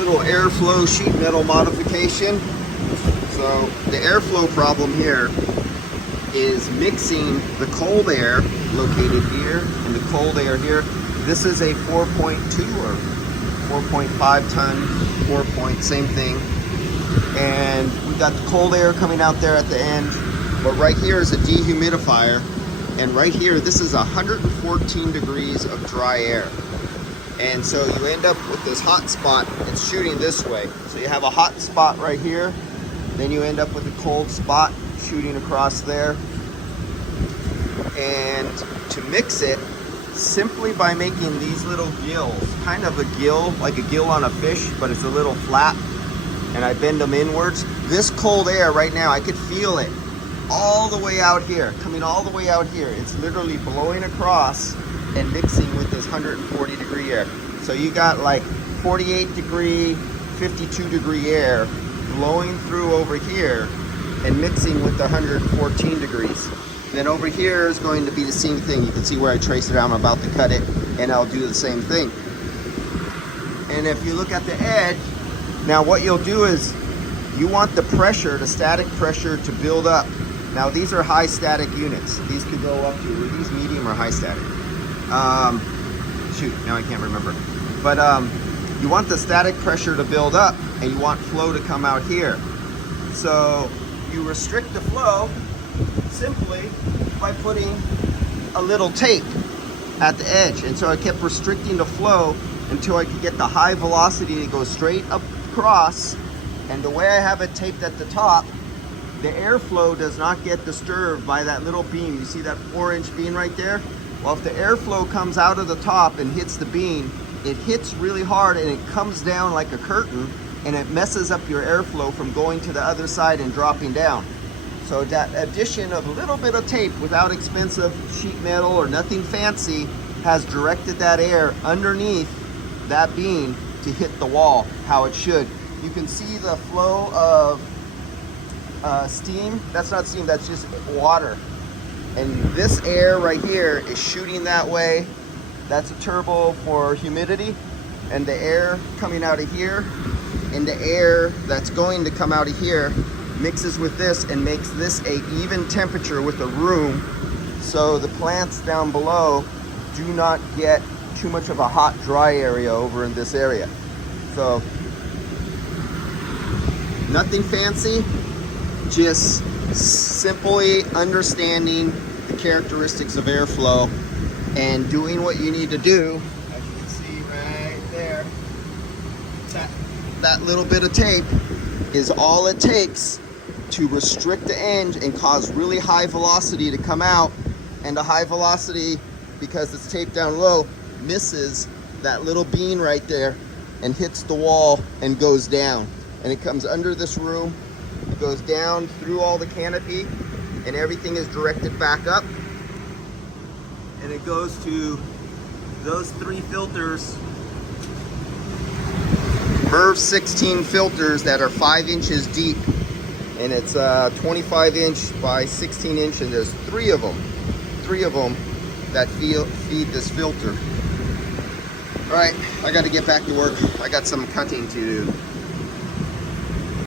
little airflow sheet metal modification. So the airflow problem here is mixing the cold air located here and the cold air here. This is a 4.2 or 4.5 ton, 4 point, same thing. And we got the cold air coming out there at the end, but right here is a dehumidifier. And right here, this is 114 degrees of dry air. And so you end up with this hot spot, it's shooting this way. So you have a hot spot right here, then you end up with a cold spot shooting across there. And to mix it, simply by making these little gills, kind of a gill, like a gill on a fish, but it's a little flat, and I bend them inwards. This cold air right now, I could feel it all the way out here, coming all the way out here. It's literally blowing across and mixing with this 140 degree air. So you got like 48 degree, 52 degree air blowing through over here and mixing with the 114 degrees. Then over here is going to be the same thing. You can see where I traced it out. I'm about to cut it, and I'll do the same thing. And if you look at the edge, now what you'll do is you want the pressure, the static pressure, to build up. Now these are high static units. These could go up to, were these medium or high static? Shoot, now I can't remember. But you want the static pressure to build up, and you want flow to come out here. So you restrict the flow simply by putting a little tape at the edge. And so I kept restricting the flow until I could get the high velocity to go straight up across. And the way I have it taped at the top, the airflow does not get disturbed by that little beam. You see that 4-inch beam right there? Well, if the airflow comes out of the top and hits the beam, it hits really hard and it comes down like a curtain, and it messes up your airflow from going to the other side and dropping down. So that addition of a little bit of tape without expensive sheet metal or nothing fancy has directed that air underneath that beam to hit the wall how it should. You can see the flow of steam. That's not steam, that's just water. And this air right here is shooting that way. That's a turbo for humidity. And the air coming out of here and the air that's going to come out of here mixes with this and makes this a even temperature with the room, so the plants down below do not get too much of a hot dry area over in this area. So nothing fancy, just simply understanding the characteristics of airflow and doing what you need to do. As you can see right there, that little bit of tape is all it takes to restrict the end and cause really high velocity to come out. And the high velocity, because it's taped down low, misses that little beam right there and hits the wall and goes down. And it comes under this room, it goes down through all the canopy, and everything is directed back up. And it goes to those 3 filters, MERV 16 filters that are 5 inches deep. And it's 25 inch by 16 inch, and there's 3 of them that feed this filter. All right, I got to get back to work. I got some cutting to do.